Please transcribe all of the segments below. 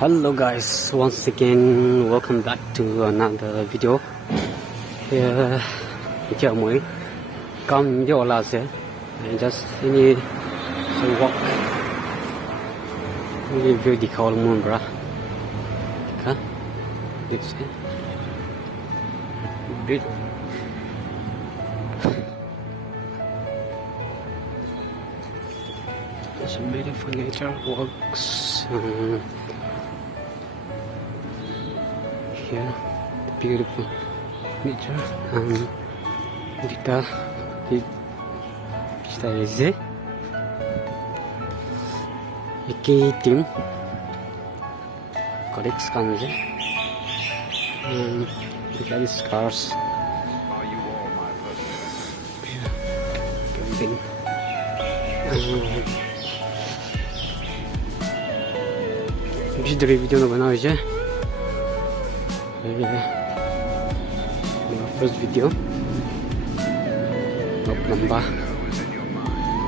Hello guys, once again welcome back to another video. Here chợ mới come vô là sẽ just ini walk ini view di kau mun bra ka this bit some beautiful nature walks here, beautiful nature. Kita kaise iki tim collects kanji very scarce camping video बनाओ je first video lamba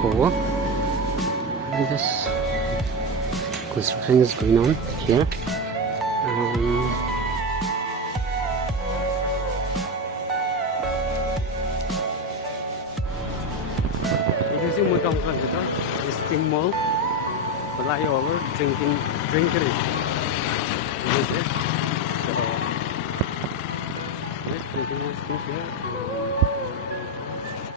hoga and this construction is going on here. Using my camera, this thing mall, flyover, drinking. So, let's continue here.